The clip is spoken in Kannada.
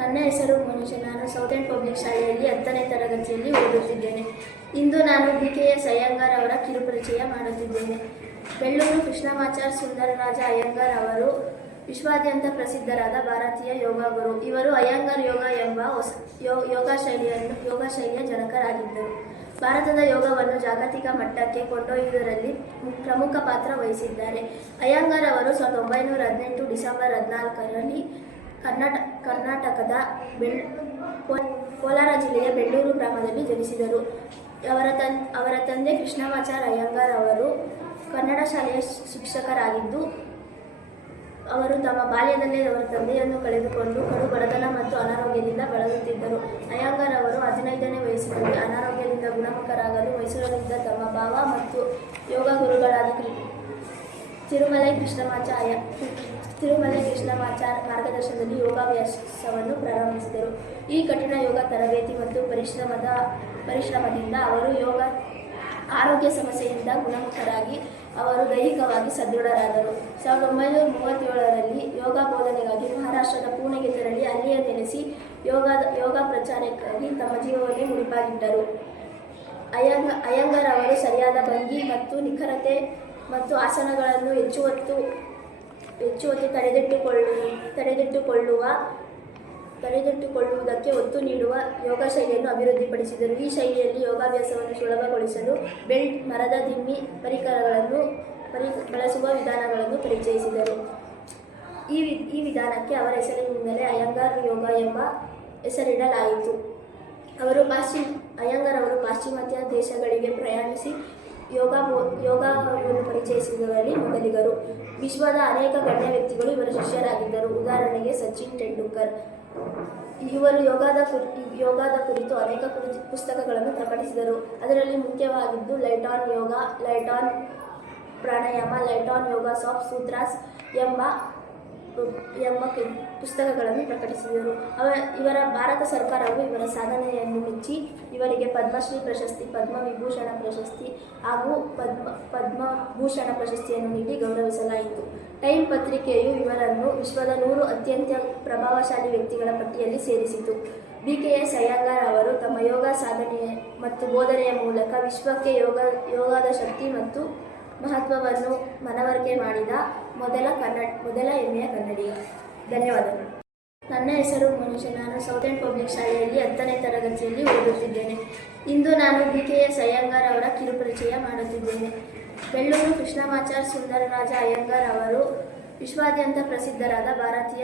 ನನ್ನ ಹೆಸರು ಮನುಷ್ಯ. ನಾನು ಸೌತ್ ಎಂಡ್ ಪಬ್ಲಿಕ್ ಶಾಲೆಯಲ್ಲಿ 10ನೇ ತರಗತಿಯಲ್ಲಿ ಓದುತ್ತಿದ್ದೇನೆ. ಇಂದು ನಾನು BKS ಅಯ್ಯಂಗಾರ್ ಅವರ ಕಿರುಪರಿಚಯ ಮಾಡುತ್ತಿದ್ದೇನೆ. ಬೆಳ್ಳೂರು ಕೃಷ್ಣಮಾಚಾರ್ ಸುಂದರರಾಜ ಅಯ್ಯಂಗಾರ್ ಅವರು ವಿಶ್ವಾದ್ಯಂತ ಪ್ರಸಿದ್ಧರಾದ ಭಾರತೀಯ ಯೋಗ ಗುರು. ಇವರು ಅಯ್ಯಂಗಾರ್ ಯೋಗ ಎಂಬ ಯೋಗ ಶೈಲಿಯ ಜನಕರಾಗಿದ್ದರು. ಭಾರತದ ಯೋಗವನ್ನು ಜಾಗತಿಕ ಮಟ್ಟಕ್ಕೆ ಕೊಂಡೊಯ್ಯುವುದರಲ್ಲಿ ಪ್ರಮುಖ ಪಾತ್ರ ವಹಿಸಿದ್ದಾರೆ. ಅಯ್ಯಂಗಾರ್ ಅವರು 1918 ಡಿಸೆಂಬರ್ 14ರಲ್ಲಿ ಕರ್ನಾಟಕದ ಕೋಲಾರ ಜಿಲ್ಲೆಯ ಬೆಳ್ಳೂರು ಗ್ರಾಮದಲ್ಲಿ ಜನಿಸಿದರು. ಅವರ ತಂದೆ ಕೃಷ್ಣಮಾಚಾರ್ ಅಯ್ಯಂಗಾರ್ ಅವರು ಕನ್ನಡ ಶಾಲೆಯ ಶಿಕ್ಷಕರಾಗಿದ್ದು, ಅವರು ತಮ್ಮ ಬಾಲ್ಯದಲ್ಲೇ ಅವರ ತಂದೆಯನ್ನು ಕಳೆದುಕೊಂಡು ಕಡು ಬಡತನ ಮತ್ತು ಅನಾರೋಗ್ಯದಿಂದ ಬಳಲುತ್ತಿದ್ದರು. ಅಯ್ಯಂಗಾರ್ ಅವರು 15ನೇ ವಯಸ್ಸಿನಲ್ಲಿ ಅನಾರೋಗ್ಯದಿಂದ ಗುಣಮುಖರಾಗಲು ಮೈಸೂರಿನಿಂದ ತಮ್ಮ ಭಾವ ಮತ್ತು ಯೋಗ ಗುರುಗಳಾದ ತಿರುಮಲೈ ಕೃಷ್ಣಮಾಚಾರ್ ಮಾರ್ಗದರ್ಶನದಲ್ಲಿ ಯೋಗಾಭ್ಯಾಸವನ್ನು ಪ್ರಾರಂಭಿಸಿದರು. ಈ ಕಠಿಣ ಯೋಗ ತರಬೇತಿ ಮತ್ತು ಪರಿಶ್ರಮದಿಂದ ಅವರು ಆರೋಗ್ಯ ಸಮಸ್ಯೆಯಿಂದ ಗುಣಮುಖರಾಗಿ ಅವರು ದೈಹಿಕವಾಗಿ ಸದೃಢರಾದರು. 1937ರಲ್ಲಿ ಯೋಗ ಬೋಧನೆಗಾಗಿ ಮಹಾರಾಷ್ಟ್ರದ ಪುಣೆಗೆ ತೆರಳಿ ಅಲ್ಲಿಯೇ ನೆಲೆಸಿ ಯೋಗ ಪ್ರಚಾರಕ್ಕಾಗಿ ತಮ್ಮ ಜೀವವನ್ನೇ ಮುಡಿಪಾಗಿಟ್ಟರು. ಅಯ್ಯಂಗಾರ್ ಅವರು ಸರಿಯಾದ ಭಂಗಿ ಮತ್ತು ನಿಖರತೆ ಮತ್ತು ಆಸನಗಳನ್ನು ಹೆಚ್ಚು ಹೊತ್ತು ತಡೆದಿಟ್ಟುಕೊಳ್ಳುವುದಕ್ಕೆ ಒತ್ತು ನೀಡುವ ಯೋಗ ಶೈಲಿಯನ್ನು ಅಭಿವೃದ್ಧಿಪಡಿಸಿದರು. ಈ ಶೈಲಿಯಲ್ಲಿ ಯೋಗಾಭ್ಯಾಸವನ್ನು ಸುಲಭಗೊಳಿಸಲು ಬೆಲ್ಟ್, ಮರದ ದಿಮ್ಮಿ ಪರಿಕರಗಳನ್ನು ಬಳಸುವ ವಿಧಾನಗಳನ್ನು ಪರಿಚಯಿಸಿದರು. ಈ ವಿಧಾನಕ್ಕೆ ಅವರ ಹೆಸರಿನಿಂದಲೇ ಅಯ್ಯಂಗಾರ್ ಯೋಗ ಎಂಬ ಹೆಸರಿಡಲಾಯಿತು. ಅಯ್ಯಂಗಾರ್ ಅವರು ಪಾಶ್ಚಿಮಾತ್ಯ ದೇಶಗಳಿಗೆ ಪ್ರಯಾಣಿಸಿ ಯೋಗವನ್ನು ಪರಿಚಯಿಸಿದವರಲ್ಲಿ ಮೊದಲಿಗರು. ವಿಶ್ವದ ಅನೇಕ ಗಣ್ಯ ವ್ಯಕ್ತಿಗಳು ಇವರ ಶಿಷ್ಯರಾಗಿದ್ದರು. ಉದಾಹರಣೆಗೆ ಸಚಿನ್ ತೆಂಡೂಲ್ಕರ್. ಇವರು ಯೋಗದ ಕುರಿತು ಅನೇಕ ಪುಸ್ತಕಗಳನ್ನು ಪ್ರಕಟಿಸಿದರು. ಅದರಲ್ಲಿ ಮುಖ್ಯವಾಗಿದ್ದು light on Yoga, light on Pranayama, light on Yogas of Sutras ಎಂಬ ಪುಸ್ತಕಗಳನ್ನು ಪ್ರಕಟಿಸಿದರು. ಇವರ ಭಾರತ ಸರ್ಕಾರವು ಇವರ ಸಾಧನೆಯನ್ನು ಮೆಚ್ಚಿ ಇವರಿಗೆ ಪದ್ಮಶ್ರೀ ಪ್ರಶಸ್ತಿ, ಪದ್ಮವಿಭೂಷಣ ಪ್ರಶಸ್ತಿ ಹಾಗೂ ಪದ್ಮಭೂಷಣ ಪ್ರಶಸ್ತಿಯನ್ನು ನೀಡಿ ಗೌರವಿಸಲಾಯಿತು. ಟೈಮ್ ಪತ್ರಿಕೆಯು ಇವರನ್ನು ವಿಶ್ವದ 100 ಅತ್ಯಂತ ಪ್ರಭಾವಶಾಲಿ ವ್ಯಕ್ತಿಗಳ ಪಟ್ಟಿಯಲ್ಲಿ ಸೇರಿಸಿತು. BKS ಅಯ್ಯಂಗಾರ್ ಅವರು ತಮ್ಮ ಯೋಗ ಸಾಧನೆ ಮತ್ತು ಬೋಧನೆಯ ಮೂಲಕ ವಿಶ್ವಕ್ಕೆ ಯೋಗದ ಶಕ್ತಿ ಮತ್ತು ಮಹತ್ವವನ್ನು ಮನವರಿಕೆ ಮಾಡಿದ ಮೊದಲ ಹೆಮ್ಮೆಯ ಕನ್ನಡಿಗ. ಧನ್ಯವಾದಗಳು. ನನ್ನ ಹೆಸರು ಮನುಷ್ಯ. ನಾನು ಸೌತ್ ಎಂಡ್ ಪಬ್ಲಿಕ್ ಶಾಲೆಯಲ್ಲಿ 10ನೇ ತರಗತಿಯಲ್ಲಿ ಓದುತ್ತಿದ್ದೇನೆ. ಇಂದು ನಾನು BKS ಅಯ್ಯಂಗಾರ್ ಅವರ ಕಿರುಪರಿಚಯ ಮಾಡುತ್ತಿದ್ದೇನೆ. ಬೆಳ್ಳೂರು ಕೃಷ್ಣಮಾಚಾರ್ ಸುಂದರರಾಜ ಅಯ್ಯಂಗಾರ್ ಅವರು ವಿಶ್ವಾದ್ಯಂತ ಪ್ರಸಿದ್ಧರಾದ ಭಾರತೀಯ